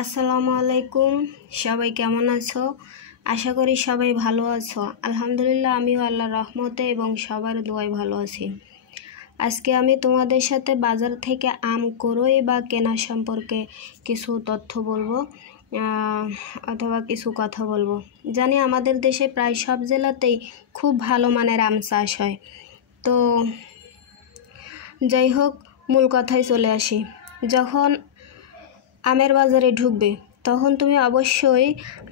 আসসালামু আলাইকুম। সবাই কেমন আছো? আশা করি সবাই ভালো আছো। আলহামদুলিল্লাহ, আমিও আল্লাহর রহমতে এবং সবার দোয়ায় ভালো আছি। আজকে আমি তোমাদের সাথে বাজার থেকে আম ক্রয় বা কেনা সম্পর্কে কিছু তথ্য বলবো অথবা কিছু কথা বলবো। জানি আমাদের দেশে প্রায় সব জেলাতেই খুব ভালো মানের আম চাষ হয়। তো যাই হোক, মূল কথায় চলে আসি। যখন আমের বাজারে ঢুকবে তখন তুমি অবশ্যই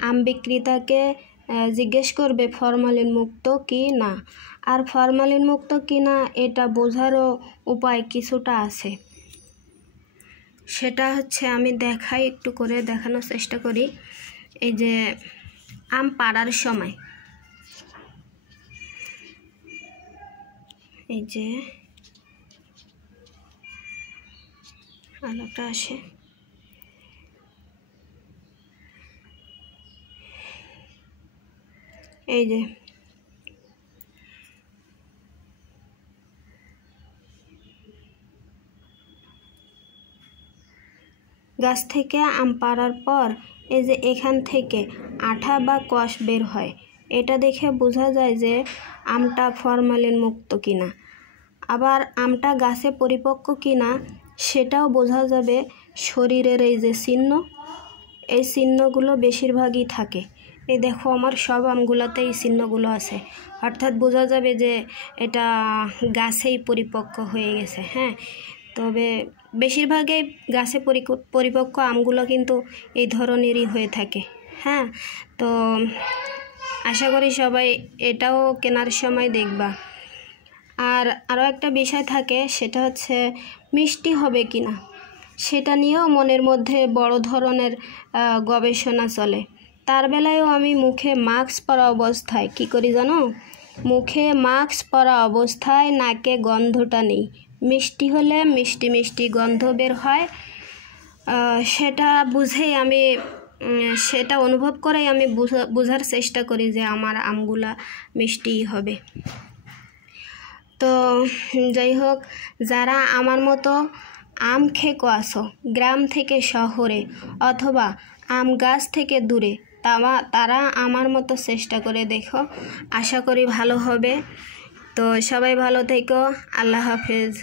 আম বিক্রেতাকে জিজ্ঞেস করবে ফরমালিন মুক্ত কি না। আর ফরমালিন মুক্ত কি না এটা বোঝারও উপায় কিছুটা আছে। সেটা হচ্ছে, আমি দেখাই, একটু করে দেখানোর চেষ্টা করি। এই যে আম পাড়ার সময়, এই যে আলোটা আসে, এই যে গাছ থেকে আম পাড়ার পর এই যে এখান থেকে আঠা বা কষ বের হয়, এটা দেখে বোঝা যায় যে আমটা ফরমালিন মুক্ত কিনা। আবার আমটা গাছে পরিপক্ক কিনা সেটাও বোঝা যাবে শরীরের এই যে চিহ্ন, এই চিহ্নগুলো বেশিরভাগই থাকে। এই দেখো, আমার সব আমগুলোতে এই চিহ্নগুলো আছে, অর্থাৎ বোঝা যাবে যে এটা গাছেই পরিপক্ক হয়ে গেছে। হ্যাঁ, তবে বেশিরভাগই গাছে পরিপক্ক আমগুলো কিন্তু এই ধরনেরই হয়ে থাকে। হ্যাঁ, তো আশা করি সবাই এটাও কেনার সময় দেখবা। আর আরও একটা বিষয় থাকে, সেটা হচ্ছে মিষ্টি হবে কি না, সেটা নিয়েও মনের মধ্যে বড় ধরনের গবেষণা চলে। তার বেলায়ও আমি মুখে মাস্ক পরা অবস্থায় কী করি জানো? মুখে মাস্ক পরা অবস্থায় নাকে গন্ধটা নেই, মিষ্টি হলে মিষ্টি মিষ্টি গন্ধ বের হয়। সেটা বুঝেই আমি সেটা অনুভব করেই আমি বোঝার চেষ্টা করি যে আমার আমগুলা মিষ্টিই হবে। তো যাই হোক, যারা আমার মতো আম খেকো আসো গ্রাম থেকে শহরে অথবা আম গাছ থেকে দূরে, তারা আমার মতো চেষ্টা করে দেখো, আশা করি ভালো হবে। তো সবাই ভালো থেকো। আল্লাহ হাফেজ।